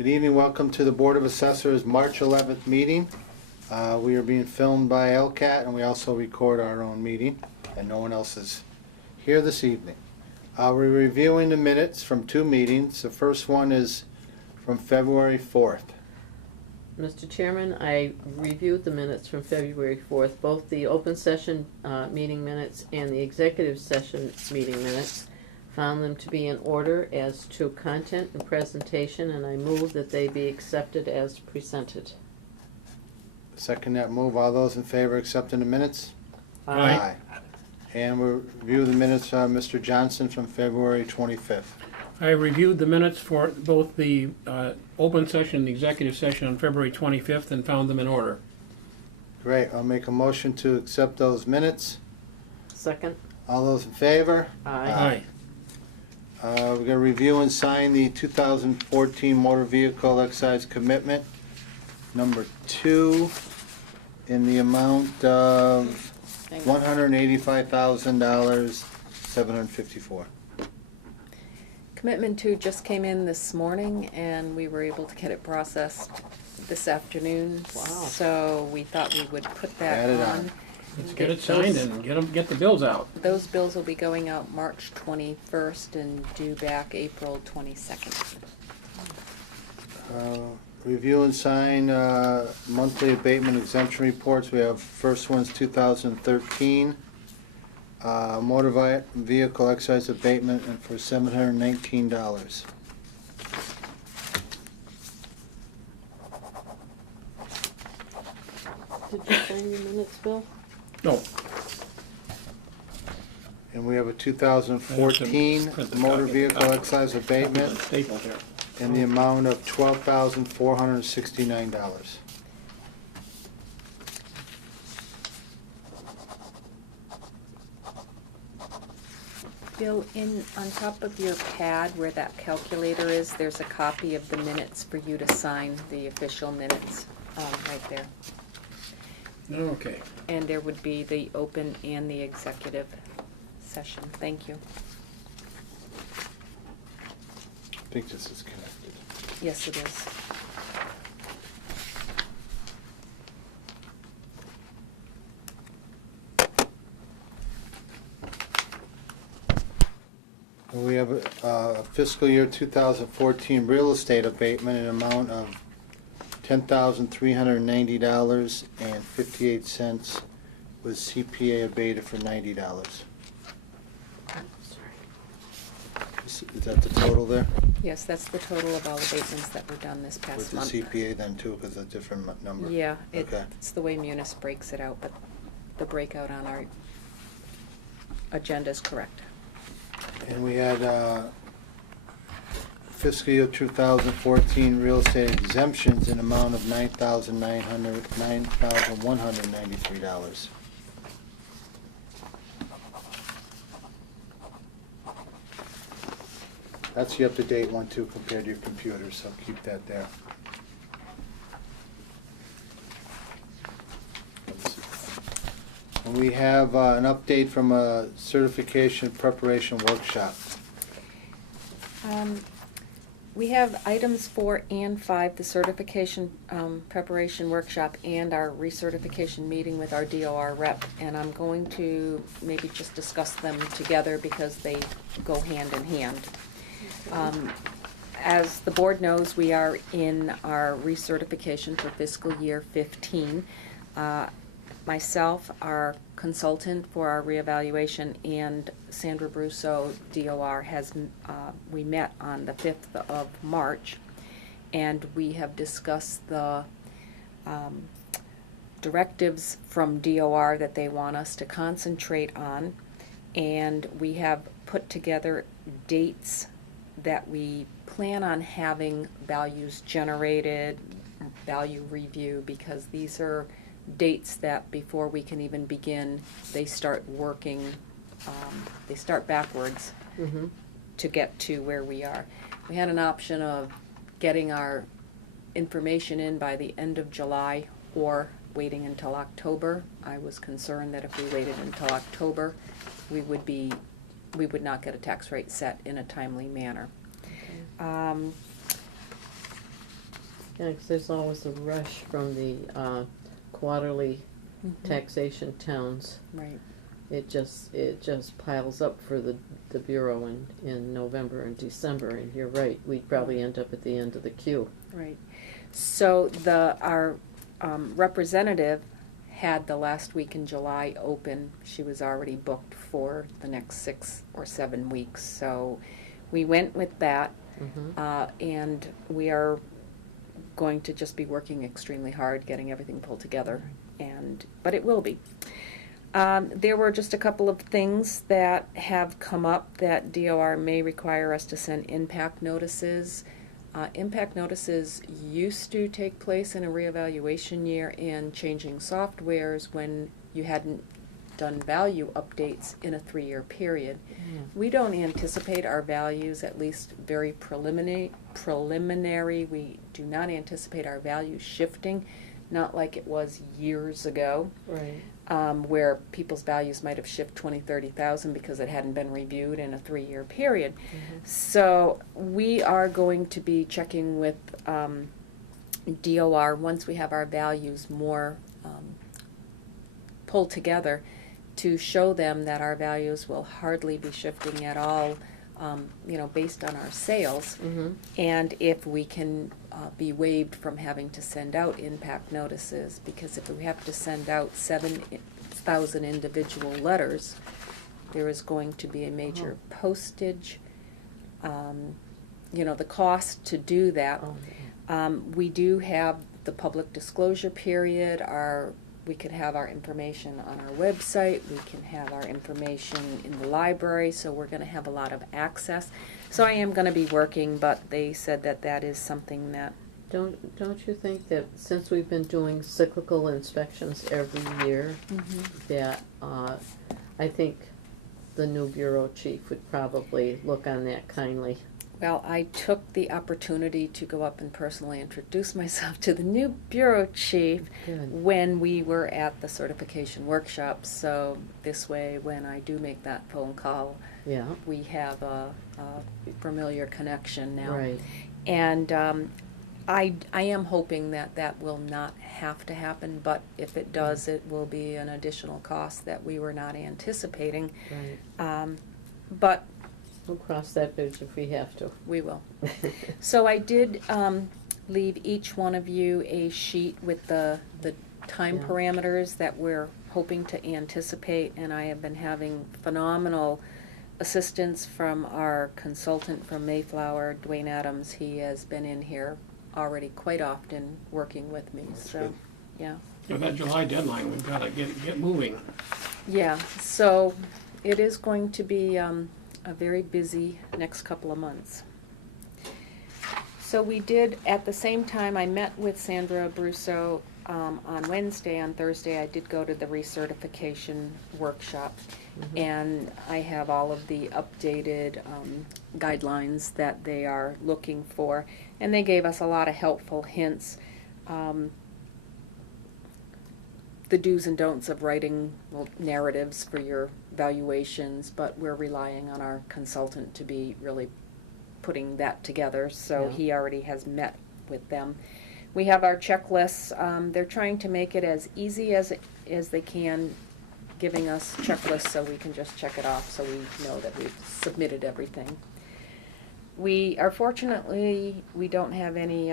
Good evening, welcome to the Board of Assessors March 11th meeting. We are being filmed by LCAT and we also record our own meeting, and no one else is here this evening. We're reviewing the minutes from two meetings. The first one is from February 4th. Mr. Chairman, I reviewed the minutes from February 4th, both the open session meeting minutes and the executive session meeting minutes. Found them to be in order as to content and presentation, and I move that they be accepted as presented. Second that move. All those in favor of accepting the minutes? Aye. And we'll review the minutes, Mr. Johnson, from February 25th. I reviewed the minutes for both the open session and the executive session on February 25th and found them in order. Great, I'll make a motion to accept those minutes. Second? All those in favor? Aye. We're going to review and sign the 2014 motor vehicle excise commitment number 2 in the amount of $185,754. Commitment 2 just came in this morning, and we were able to get it processed this afternoon. Wow. So we thought we would put that Add it on. on. Let's get it signed and get the bills out. Those bills will be going out March 21st and due back April 22nd. Review and sign monthly abatement exemption reports. We have first one's 2013 motor vehicle excise abatement and for $719. Did you sign your minutes, Bill? No. And we have a 2014 motor vehicle excise abatement Staple here. in the amount of $12,469. Bill, on top of your pad where that calculator is, there's a copy of the minutes for you to sign, the official minutes, right there. Okay. And there would be the open and the executive session. Thank you. I think this is connected. Yes, it is. We have a fiscal year 2014 real estate abatement in an amount of $10,390.58 with CPA abated for $90. Sorry. Is that the total there? Yes, that's the total of all abatements that were done this With past the month. CPA then too, because it's a different number? Yeah, Okay. it's the way Munis breaks it out, but the breakout on our agenda is correct. And we had fiscal year 2014 real estate exemptions in amount of $9,193. That's the up-to-date one too, compared to your computer, so keep that there. And we have an update from a certification preparation workshop. We have items 4 and 5, the certification preparation workshop and our recertification meeting with our DOR rep, and I'm going to maybe just discuss them together because they go hand in hand. As the board knows, we are in our recertification for fiscal year 15. Myself, our consultant for our reevaluation, and Sandra Brusso, DOR, we met on the 5th of March, and we have discussed the directives from DOR that they want us to concentrate on, and we have put together dates that we plan on having values generated, value review, because these are dates that before we can even begin, they start working, they start backwards to get to where we are. We had an option of getting our information in by the end of July or waiting until October. I was concerned that if we waited until October, we would not get a tax rate set in a timely manner. Yeah, 'cause there's always a rush from the quarterly taxation towns. Right. It just piles up for the Bureau in November and December, and you're right, we'd probably end up at the end of the queue. Right. So our representative had the last week in July open. She was already booked for the next 6 or 7 weeks. So we went with that, and we are going to just be working extremely hard, getting everything pulled together. But it will be. There were just a couple of things that have come up that DOR may require us to send impact notices. Impact notices used to take place in a reevaluation year and changing softwares when you hadn't done value updates in a 3-year period. We don't anticipate our values, at least very preliminary. We do not anticipate our values shifting, not like it was years ago. Right. Where people's values might have shifted 20, 30,000 because it hadn't been reviewed in a 3-year period. So we are going to be checking with DOR once we have our values more pulled together to show them that our values will hardly be shifting at all, based on our sales. And if we can be waived from having to send out impact notices, because if we have to send out 7,000 individual letters, there is going to be a major postage, the cost to do that. We do have the public disclosure period. We could have our information on our website. We can have our information in the library, so we're going to have a lot of access. So I am going to be working, but they said that is something that... Don't you think that since we've been doing cyclical inspections every year, that I think the new bureau chief would probably look on that kindly? Well, I took the opportunity to go up and personally introduce myself to the new bureau chief when we were at the certification workshop. So this way, when I do make that phone call, we have a familiar connection now. Right. And I am hoping that will not have to happen, but if it does, it will be an additional cost that we were not anticipating. Right. But we'll cross that bridge if we have to. We will. So I did leave each one of you a sheet with the time parameters that we're hoping to anticipate, and I have been having phenomenal assistance from our consultant from Mayflower, Dwayne Adams. He has been in here already quite often working with me. That's so good. Yeah. With that July deadline, we've got to get moving. Yeah, so it is going to be a very busy next couple of months. So we did, at the same time, I met with Sandra Brusso on Wednesday. On Thursday, I did go to the recertification workshop, and I have all of the updated guidelines that they are looking for, and they gave us a lot of helpful hints. The do's and don'ts of writing narratives for your valuations, but we're relying on our consultant to be really putting that together, so he already has met with them. We have our checklists. They're trying to make it as easy as they can, giving us checklists so we can just check it off so we know that we've submitted everything. Fortunately, we don't have any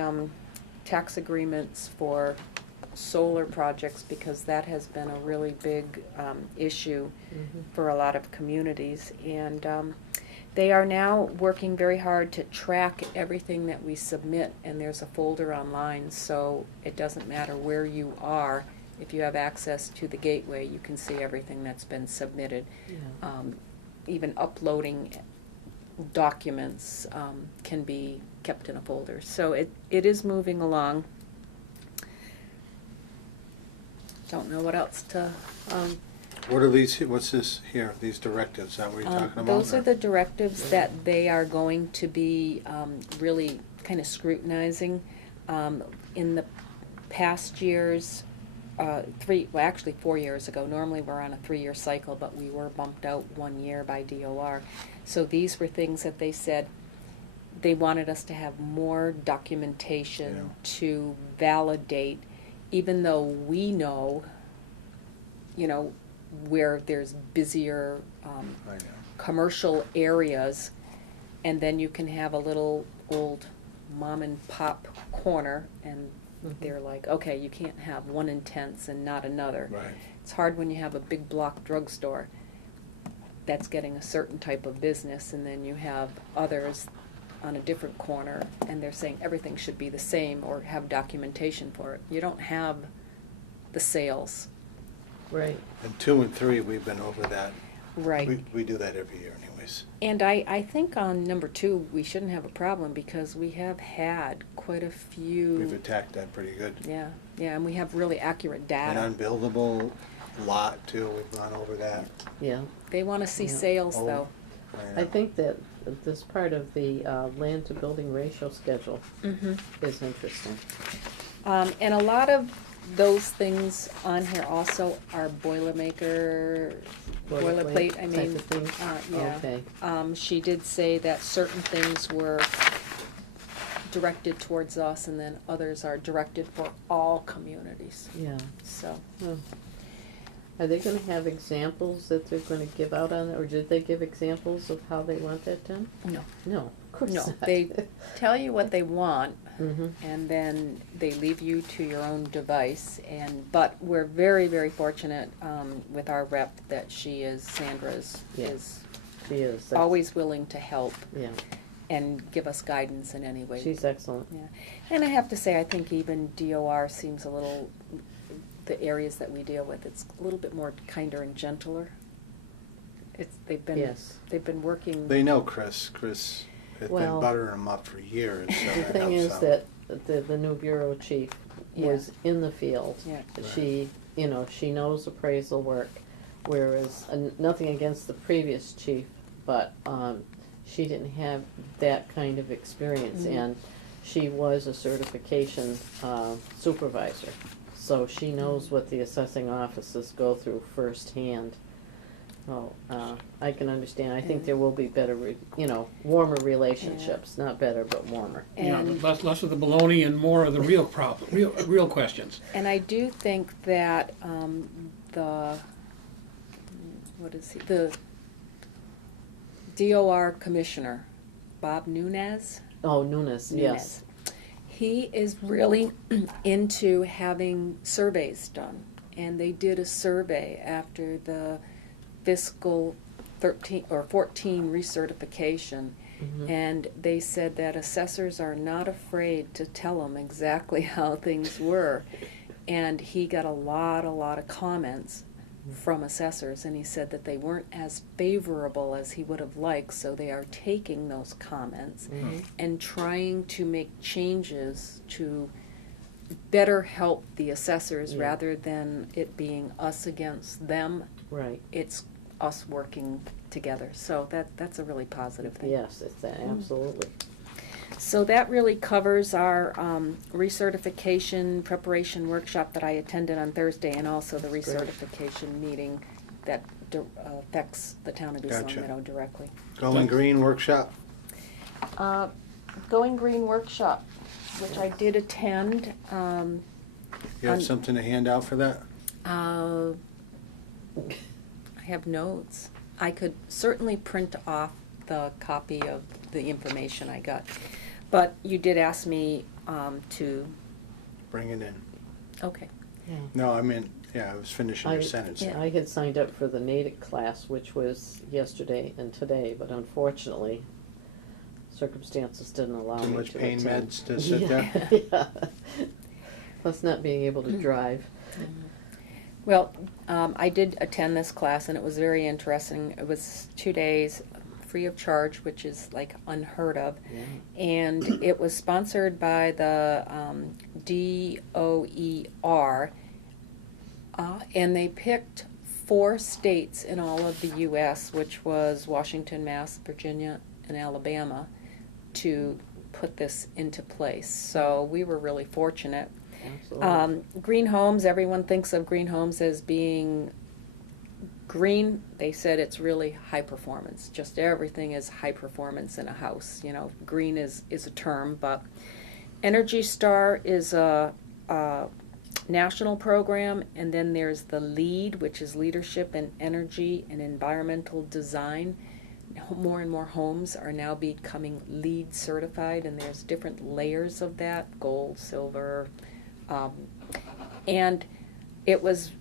tax agreements for solar projects, because that has been a really big issue for a lot of communities, and they are now working very hard to track everything that we submit, and there's a folder online, so it doesn't matter where you are. If you have access to the gateway, you can see everything that's been submitted. Even uploading documents can be kept in a folder, so it is moving along. Don't know what else to... What are these, what's this here, these directives that we're talking about? Those are the directives that they are going to be really kind of scrutinizing. In the past years, 4 years ago, normally we're on a 3-year cycle, but we were bumped out 1 year by DOR. So these were things that they said, they wanted us to have more documentation to validate, even though we know, you know, where there's busier I know. commercial areas, and then you can have a little old mom and pop corner, and they're like, okay, you can't have one Intense and not another. Right. It's hard when you have a big block drugstore that's getting a certain type of business, and then you have others on a different corner, and they're saying everything should be the same or have documentation for it. You don't have the sales. Right. And 2 and 3, we've been over that. Right. We do that every year anyways. And I think on number 2, we shouldn't have a problem because we have had quite a few. We've attacked that pretty good. Yeah, and we have really accurate data. An unbuildable lot too, we've gone over that. Yeah. They want to see Yeah. sales, Oh. though. I think that this part of the land to building ratio schedule Mm-hmm. is interesting. And a lot of those things on here also are boilerplate, I type mean, of thing? yeah. Okay. She did say that certain things were directed towards us, and then others are directed for all communities, Yeah. so. Oh. Are they gonna have examples that they're gonna give out on it, or did they give examples of how they want that done? No. No, of course No, not. they tell you what they want, Mhm. and then they leave you to your own device. But we're very, very fortunate with our rep that Sandra is Yeah. She is. That's- always willing to help Yeah, and give us guidance in any way. she's excellent. Yeah, and I have to say, I think even DOR seems a little, the areas that we deal with, it's a little bit more kinder and gentler. They've Yes. been working. They know Chris has been Well, buttering them up for years, so The that thing helps is out. that the new bureau chief was in the field. Yeah. She, she knows appraisal work, whereas, nothing against the previous chief, but, she didn't have that kind of experience, Mhm. and she was a certification, supervisor. So she knows what the assessing offices go through firsthand. So, I can understand, I think And- there will be better, warmer relationships, not better, but warmer. Yeah, And- less of the baloney and more of the real problem, real questions. And I do think that the DOR commissioner, Bob Nunez. Oh, Nunes, yes. He is really into having surveys done. And they did a survey after the fiscal 13 or 14 recertification. Mhm. And they said that assessors are not afraid to tell them exactly how things were. And he got a lot of comments from assessors, and he said that they weren't as favorable as he would have liked, so they are taking those comments Mhm. and trying to make changes to better help the assessors Yeah. rather than it being us against them. Right, It's us working together. So that's a really positive thing. yes, it's that, absolutely. So that really covers our recertification preparation workshop that I attended on Thursday, and also the Great. recertification meeting that affects the town of East Long Gotcha. Meadow directly. Going Green workshop, Going Green workshop, which I did attend. you have something to hand out for that? I have notes. I could certainly print off the copy of the information I got. But you did ask me to, Bring it in. okay. Yeah. No, I mean, yeah, I was finishing your sentence. yeah. I had signed up for the Natick class, which was yesterday and today, but unfortunately, circumstances didn't allow Too me much to pain attend. meds to sit Yeah, there? yeah. Plus not being able to drive. Well, I did attend this class, and it was very interesting. It was 2 days, free of charge, which is like unheard of. Yeah. And it was sponsored by the DOER, and they picked 4 states in all of the U.S., which was Washington, Mass, Virginia, and Alabama, to put this into place. So we were really fortunate. Absolutely. Green homes, everyone thinks of green homes as being Green, they said it's really high performance. Just everything is high performance in a house. You know, green is a term, but Energy Star is a national program, and then there's the LEED, which is Leadership in Energy and Environmental Design. More and more homes are now becoming LEED certified, and there's different layers of that, gold, silver, and it was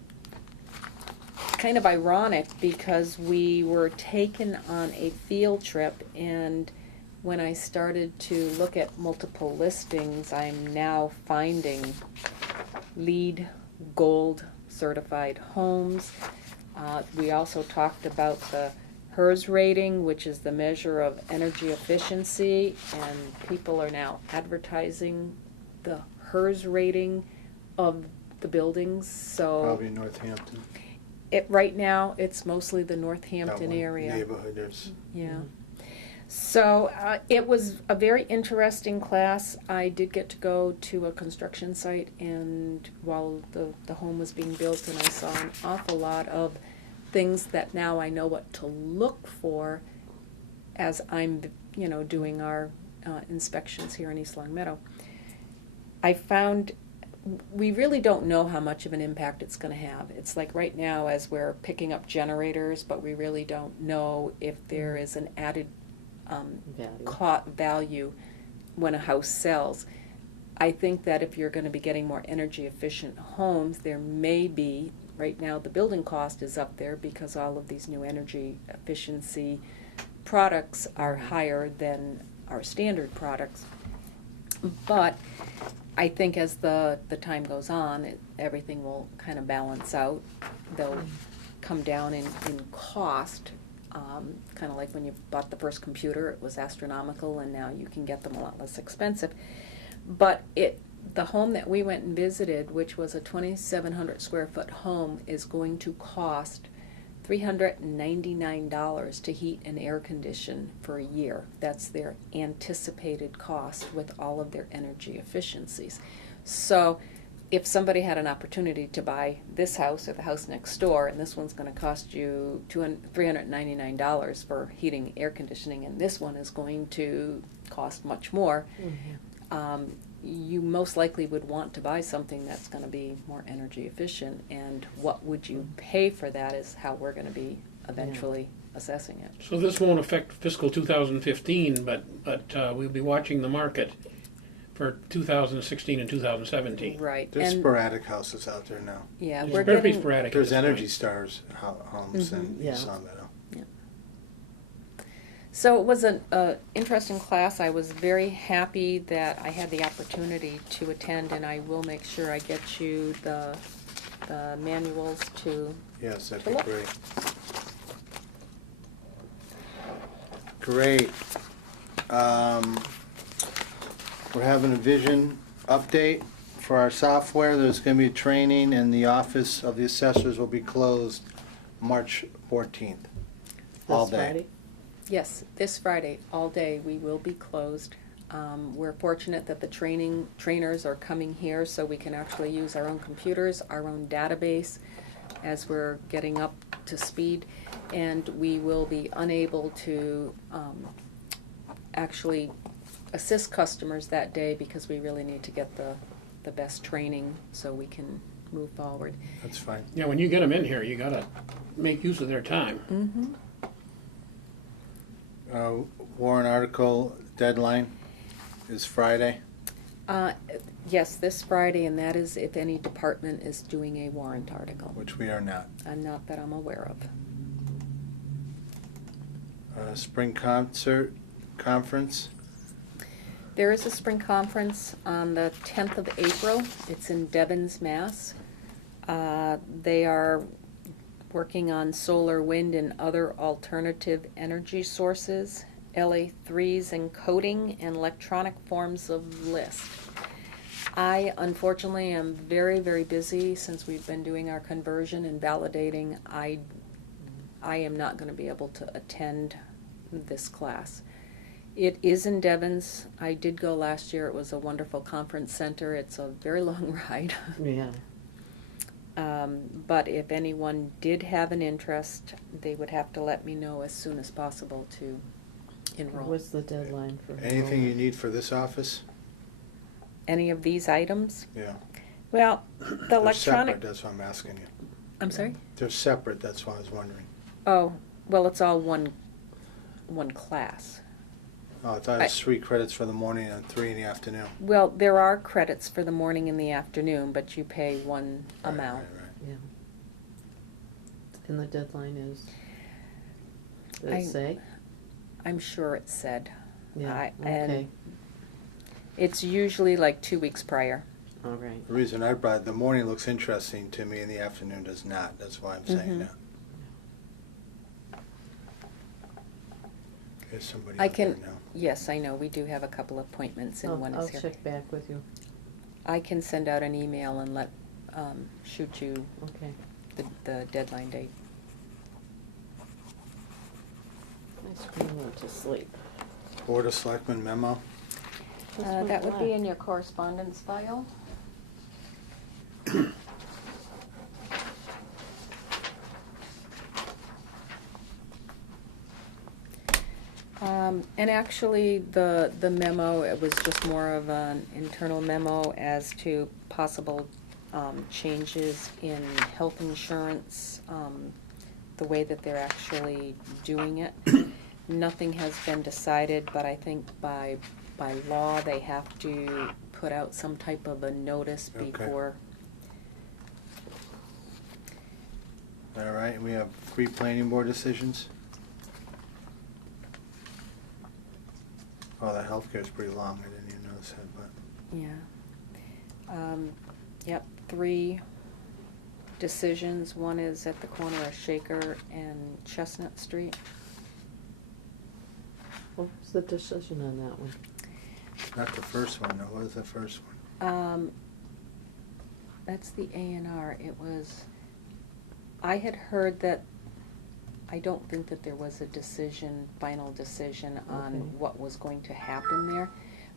kind of ironic because we were taken on a field trip, and when I started to look at multiple listings, I'm now finding LEED Gold certified homes. We also talked about the HERS rating, which is the measure of energy efficiency, and people are now advertising the HERS rating of the buildings. So Probably Northampton. right now, it's mostly the That Northampton one area. neighborhood, there's, Yeah. So it was a very interesting class. I did get to go to a construction site, and while the home was being built, and I saw an awful lot of things that now I know what to look for as I'm, doing our inspections here in East Long Meadow. I found we really don't know how much of an impact it's going to have. It's like right now as we're picking up generators, but we really don't know if there is an added value when a house sells. I think that if you're going to be getting more energy efficient homes, there may be, right now the building cost is up there because all of these new energy efficiency products are higher than our standard products. But I think as the time goes on, everything will kind of balance out. They'll come down in cost, kind of like when you bought the first computer, it was astronomical, and now you can get them a lot less expensive. But the home that we went and visited, which was a 2,700 square foot home, is going to cost $399 to heat and air condition for a year. That's their anticipated cost with all of their energy efficiencies. So if somebody had an opportunity to buy this house or the house next door, and this one's going to cost you $399 for heating, air conditioning, and this one is going to cost much more, you most likely would want to buy something that's going to be more energy efficient, and what would you pay for that is how we're going to be eventually assessing it. So this won't affect fiscal 2015, but we'll be watching the market for 2016 and 2017. Right. there's And sporadic houses out there now. yeah, It's we're very getting sporadic. at There's this Energy point. Stars homes in Yeah. East Long Meadow. So it was an interesting class. I was very happy that I had the opportunity to attend, and I will make sure I get you the manuals to. Yes, that'd To be look. great. Great. We're having a vision update for our software. There's going to be training, and the office of the assessors will be closed March 14th, all This day. Friday? Yes, this Friday, all day, we will be closed. We're fortunate that the trainers are coming here so we can actually use our own computers, our own database as we're getting up to speed, and we will be unable to actually assist customers that day because we really need to get the best training so we can move forward. That's fine. Yeah, when you get them in here, you got to make use of their time. Mm-hmm. Warrant article deadline is Friday. Yes, this Friday, and that is if any department is doing a warrant article. Which we are not. Not that I'm aware of. Spring conference. There is a spring conference on the 10th of April. It's in Devens, Mass. They are working on solar, wind, and other alternative energy sources, LA3s and coding, and electronic forms of list. I, unfortunately, am very, very busy since we've been doing our conversion and validating. I am not going to be able to attend this class. It is in Devens. I did go last year. It was a wonderful conference center. It's a very long ride. Yeah. But if anyone did have an interest, they would have to let me know as soon as possible to enroll. What's the deadline for? Anything you need for this office? Any of these items? Yeah. Well, the They're electronic, separate, that's why I'm asking you. I'm sorry? They're separate, that's why I was wondering. Oh, well, it's all one class. Oh, I thought it was 3 credits for the morning and 3 in the afternoon. Well, there are credits for the morning and the afternoon, but you pay one Right, amount. right, right. Yeah. And the deadline is, does I- it say? I'm sure it's said. Yeah, And okay, it's usually like 2 weeks prior. all right. The reason I brought, the morning looks interesting to me and the afternoon does not, that's why I'm saying Mhm. that. There's somebody I out there can, now. yes, I know, we do have a couple appointments and one I'll is here. check back with you, I can send out an email and shoot you okay. the deadline date. My screen went to sleep. Board of Selectmen memo. This went That would be black. in your correspondence file. And actually, the memo, it was just more of an internal memo as to possible changes in health insurance, the way that they're actually doing it. Nothing has been decided, but I think by law, they have to put out some type of a notice Okay. before. All right, we have 3 planning board decisions. Oh, the healthcare's pretty long, I didn't even notice that, but. Yeah. Yep, 3 decisions. One is at the corner of Shaker and Chestnut Street. What was the decision on that one? Not the first one, though. What was the first one? That's the A&R. It was, I had heard that, I don't think that there was a final decision on Okay. what was going to happen there,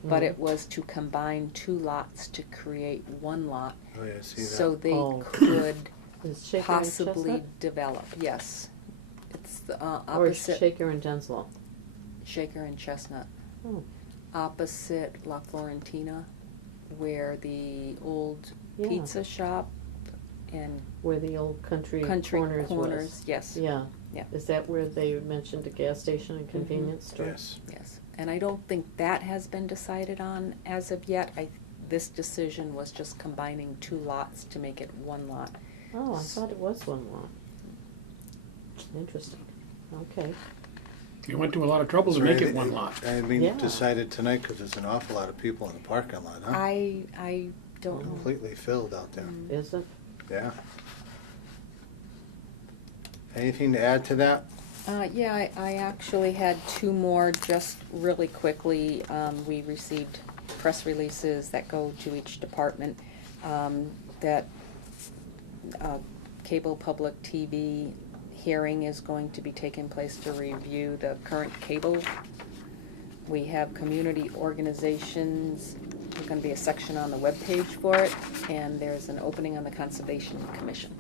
but it was to combine 2 lots to create 1 lot, Oh, yeah, I see that. so they Oh. could Is Shaker and possibly Chestnut? develop, yes. It's the Or is opposite, Shaker and Denslow? Shaker and Chestnut, Oh, opposite La Florentina, where the old yeah. pizza shop and Where the old country country corners corners, was. yes, Yeah. Yeah. Is that where they mentioned a gas station and convenience store? Yes. yes. And I don't think that has been decided on as of yet. This decision was just combining 2 lots to make it 1 lot. Oh, I thought it was one lot. Interesting. Okay. You went to a lot of trouble to make it one lot. I mean, Yeah. decided tonight, because there's an awful lot of people in the parking lot, huh? I don't know. Completely filled out there. Mm. Is it? Yeah. Anything to add to that? Yeah, I actually had 2 more just really quickly. We received press releases that go to each department, that cable public TV hearing is going to be taking place to review the current cable. We have community organizations, there's gonna be a section on the webpage for it, and there's an opening on the Conservation Commission.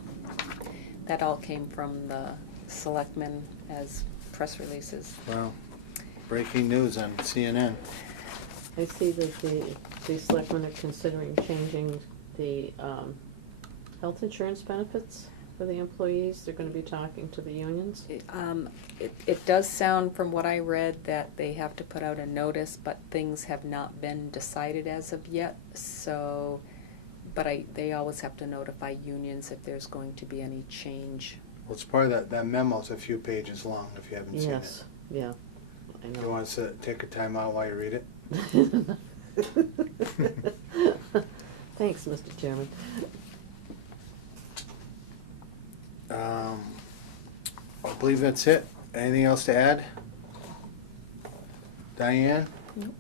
That all came from the selectmen as press releases. Well, breaking news on CNN. I see that the selectmen are considering changing the health insurance benefits for the employees. They're gonna be talking to the unions. It does sound, from what I read, that they have to put out a notice, but things have not been decided as of yet, so, but they always have to notify unions if there's going to be any change. Well, it's part of that memo's a few pages long, if you haven't seen it. Yes, yeah, I know. You want to take a time out while you read it? Thanks, Mr. Chairman. I believe that's it. Anything else to add? Diane? Nope.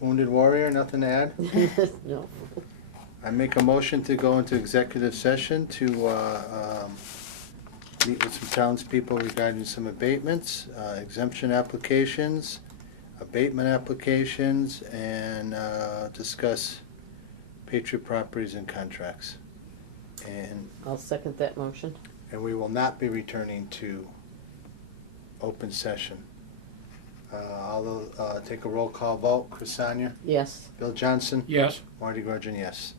Wounded Warrior, nothing to add? No. I make a motion to go into executive session to meet with some townspeople regarding some abatements, exemption applications, abatement applications, and discuss Patriot Properties and contracts. And I'll second that motion. we will not be returning to open session. I'll take a roll call vote. Chris Sanya, Yes. Bill Johnson, Yes. Marty Gordon, yes.